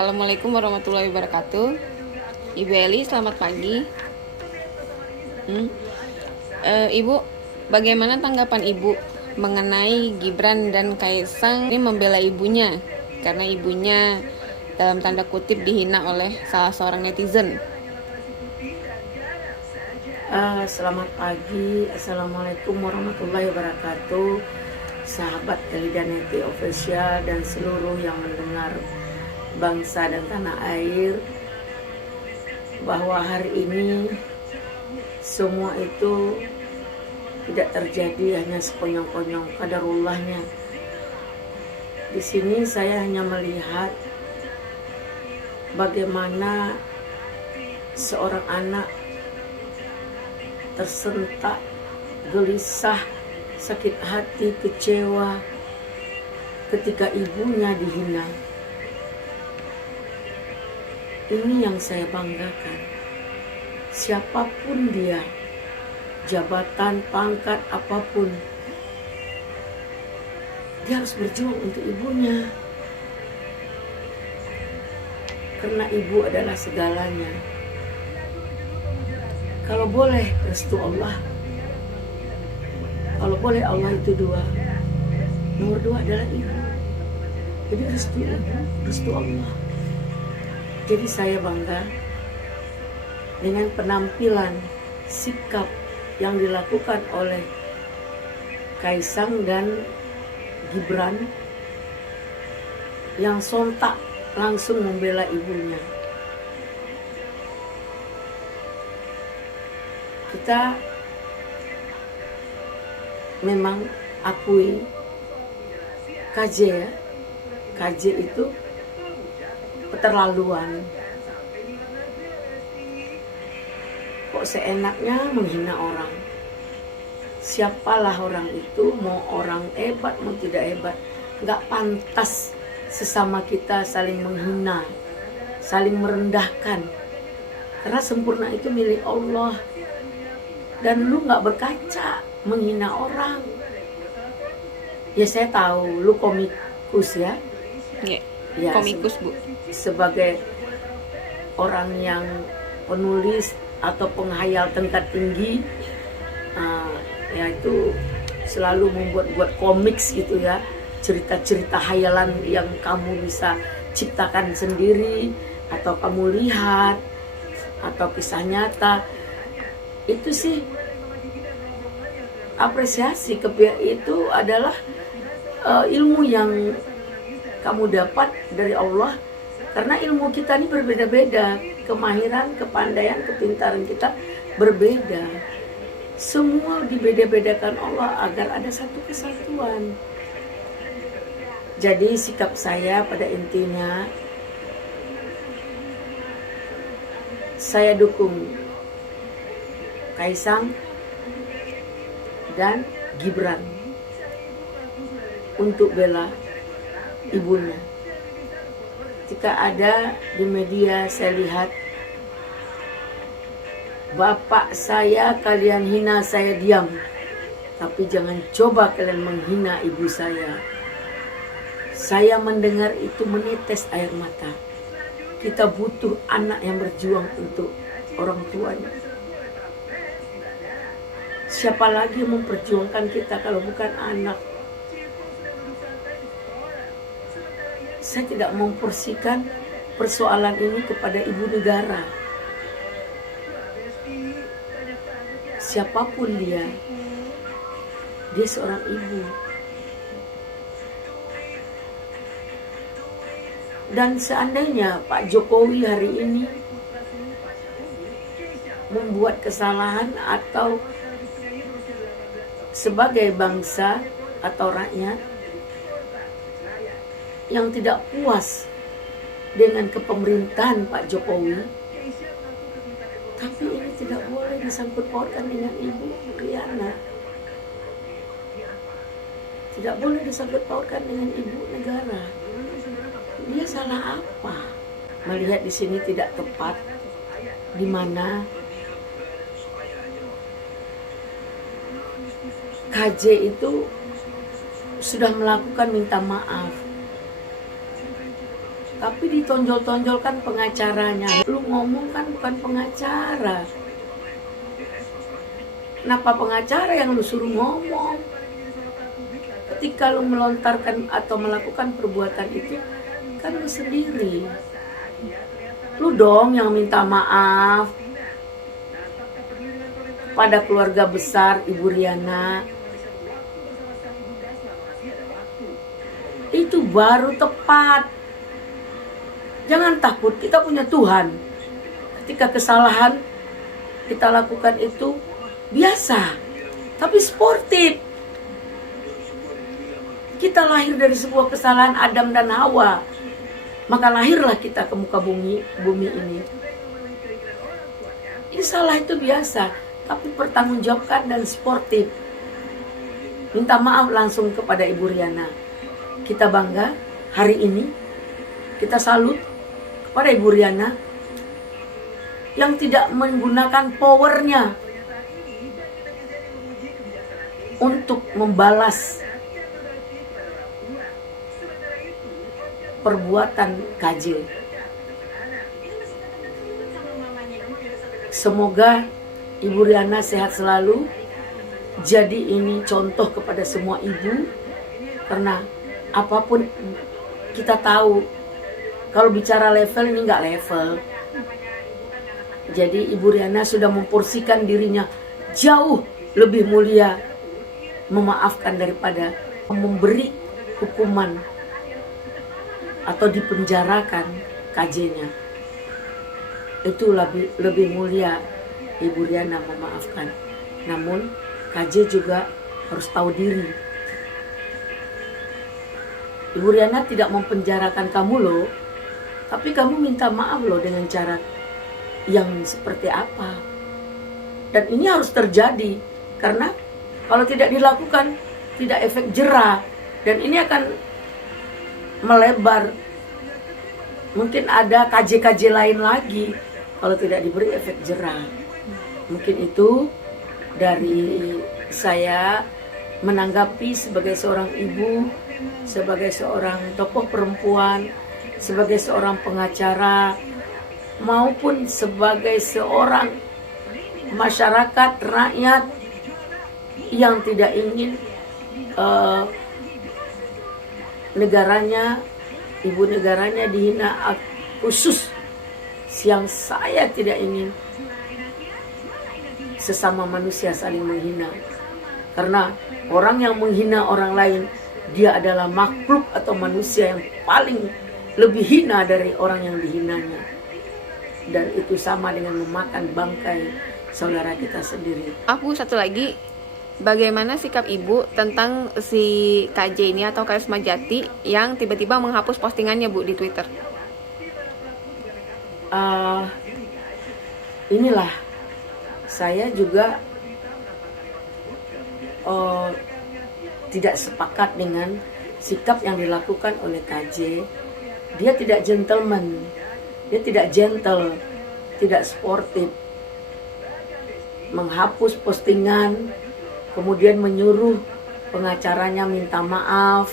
Assalamualaikum warahmatullahi wabarakatuh. Ibu Eli, selamat pagi. Ibu, bagaimana tanggapan Ibu mengenai Gibran dan Kaisang ini membela ibunya karena ibunya dalam tanda kutip dihina oleh salah seorang netizen? Selamat pagi, Assalamualaikum warahmatullahi wabarakatuh. Sahabat Elidaneti Official dan seluruh yang mendengar bangsa dan tanah air, bahwa hari ini semua itu tidak terjadi hanya sekonyong-konyong qadarullahnya. Di sini saya hanya melihat bagaimana seorang anak tersentak, gelisah, sakit hati, kecewa ketika ibunya dihina. Ini yang saya banggakan. Siapapun dia, jabatan, pangkat, apapun, dia harus berjuang untuk ibunya. Karena ibu adalah segalanya. Kalau boleh, restu Allah. Kalau boleh, Allah itu dua. Nomor dua adalah ibu. Jadi restu ibu, restu Allah. Jadi saya bangga dengan penampilan, sikap yang dilakukan oleh Kaisang dan Gibran yang sontak langsung membela ibunya. Kita memang akui KJ ya. KJ itu keterlaluan. Kok seenaknya menghina orang? Siapalah orang itu, mau orang hebat mau tidak hebat, nggak pantas sesama kita saling menghina, saling merendahkan. Karena sempurna itu milik Allah. Dan lu nggak berkaca menghina orang. Ya saya tahu lu komikus ya. Ya, komikus Bu. Sebagai orang yang penulis atau penghayal tingkat tinggi, yaitu selalu membuat komiks gitu ya, cerita-cerita hayalan yang kamu bisa ciptakan sendiri atau kamu lihat atau kisah nyata. Itu sih apresiasi itu adalah ilmu yang kamu dapat dari Allah. Karena ilmu kita ini berbeda-beda, kemahiran, kepandaian, kepintaran kita berbeda. Semua dibeda-bedakan Allah agar ada satu kesatuan. Jadi sikap saya pada intinya, saya dukung Kaisang dan Gibran untuk bela ibunya. Jika ada di media saya lihat, bapak saya kalian hina, saya diam. Tapi jangan coba kalian menghina ibu saya. Saya mendengar itu menetes air mata. Kita butuh anak yang berjuang untuk orang tuanya. Siapa lagi yang memperjuangkan kita kalau bukan anak? Saya tidak memporsikan persoalan ini kepada ibu negara. Siapapun dia seorang ibu. Dan seandainya Pak Jokowi hari ini membuat kesalahan atau sebagai bangsa atau rakyat yang tidak puas dengan kepemerintahan Pak Jokowi, tapi ini tidak boleh disangkut pautkan dengan Ibu Riana. Tidak boleh disangkut pautkan dengan ibu negara. Dia salah apa? Melihat di sini tidak tepat, di mana KJ itu sudah melakukan minta maaf. Tapi ditonjol-tonjolkan pengacaranya. Lu ngomong kan bukan pengacara. Kenapa pengacara yang lu suruh ngomong? Ketika lu melontarkan atau melakukan perbuatan itu, kan lu sendiri. Lu dong yang minta maaf pada keluarga besar Ibu Riana. Itu baru tepat. Jangan takut, kita punya Tuhan. Ketika kesalahan kita lakukan itu biasa, tapi sportif. Kita lahir dari sebuah kesalahan Adam dan Hawa. Maka lahirlah kita ke muka bumi ini. Ini salah itu biasa, tapi bertanggungjawabkan dan sportif. Minta maaf langsung kepada Ibu Riana. Kita bangga hari ini, kita salut kepada Ibu Riana yang tidak menggunakan powernya untuk membalas perbuatan KJ. Semoga Ibu Riana sehat selalu. Jadi ini contoh kepada semua ibu, karena apapun kita tahu kalau bicara level ini nggak level. Jadi Ibu Riana sudah memporsikan dirinya jauh lebih mulia memaafkan daripada memberi hukuman atau dipenjarakan KJ-nya. Itu lebih mulia Ibu Riana memaafkan. Namun KJ juga harus tahu diri. Ibu Riana tidak mempenjarakan kamu loh, tapi kamu minta maaf loh dengan cara yang seperti apa. Dan ini harus terjadi, karena kalau tidak dilakukan tidak efek jerah, dan ini akan melebar. Mungkin ada KJ-KJ lain lagi kalau tidak diberi efek jerah. Mungkin itu dari saya menanggapi sebagai seorang ibu, sebagai seorang tokoh perempuan, sebagai seorang pengacara, maupun sebagai seorang masyarakat rakyat yang tidak ingin negaranya, ibu negaranya dihina, khusus yang saya tidak ingin sesama manusia saling menghina. Karena orang yang menghina orang lain, dia adalah makhluk atau manusia yang paling lebih hina dari orang yang dihinanya. Dan itu sama dengan memakan bangkai saudara kita sendiri. Aku satu lagi, bagaimana sikap ibu tentang si KJ ini atau Karisma Jati yang tiba-tiba menghapus postingannya Bu di Twitter? Inilah saya juga tidak sepakat dengan sikap yang dilakukan oleh KJ. Dia tidak gentleman, dia tidak gentle, tidak sportif. Menghapus postingan, kemudian menyuruh pengacaranya minta maaf,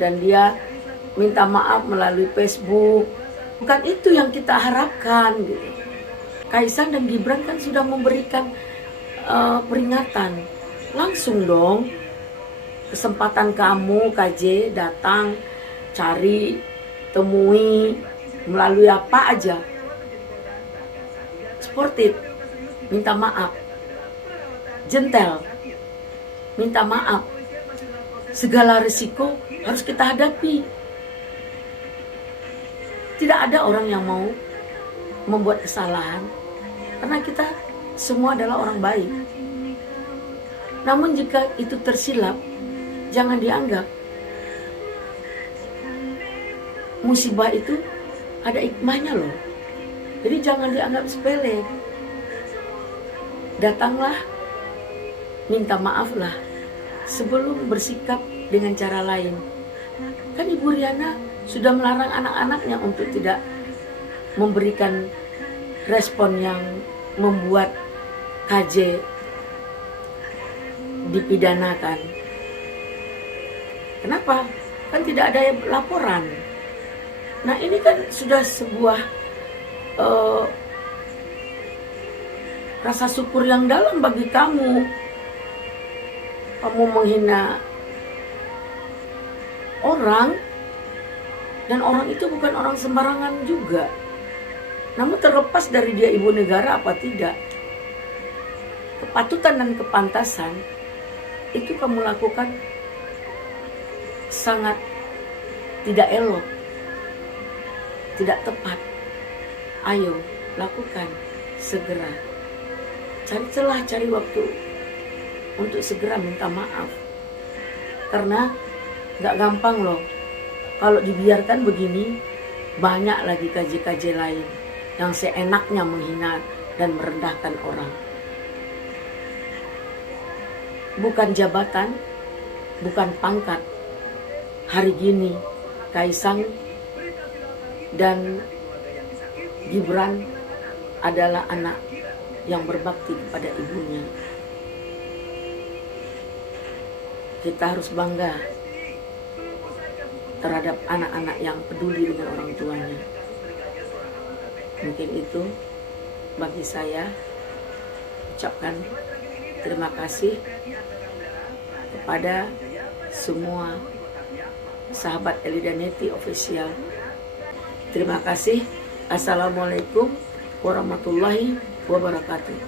dan dia minta maaf melalui Facebook. Bukan itu yang kita harapkan gitu. Kaisang dan Gibran kan sudah memberikan peringatan. Langsung dong, kesempatan kamu KJ datang, cari, temui, melalui apa aja. Sportif, minta maaf. Gentle, minta maaf. Segala risiko harus kita hadapi. Tidak ada orang yang mau membuat kesalahan, karena kita semua adalah orang baik. Namun jika itu tersilap, jangan dianggap. Musibah itu ada hikmahnya loh. Jadi jangan dianggap sepele. Datanglah, minta maaflah sebelum bersikap dengan cara lain. Kan Ibu Riana sudah melarang anak-anaknya untuk tidak memberikan respon yang membuat KJ dipidanakan. Kenapa? Kan tidak ada laporan. Nah ini kan sudah sebuah rasa syukur yang dalam bagi kamu. Kamu menghina orang, dan orang itu bukan orang sembarangan juga. Namun terlepas dari dia ibu negara apa tidak, kepatutan dan kepantasan itu kamu lakukan sangat tidak elok, tidak tepat. Ayo lakukan segera. Cari celah, cari waktu untuk segera minta maaf. Karena gak gampang loh. Kalau dibiarkan begini, banyak lagi kaji-kaji lain yang seenaknya menghina dan merendahkan orang. Bukan jabatan, bukan pangkat. Hari gini, Kaisang dan Gibran adalah anak yang berbakti kepada ibunya. Kita harus bangga terhadap anak-anak yang peduli dengan orang tuanya. Mungkin itu bagi saya. Ucapkan terima kasih kepada semua sahabat Elida Neti Official. Terima kasih. Assalamualaikum warahmatullahi wabarakatuh.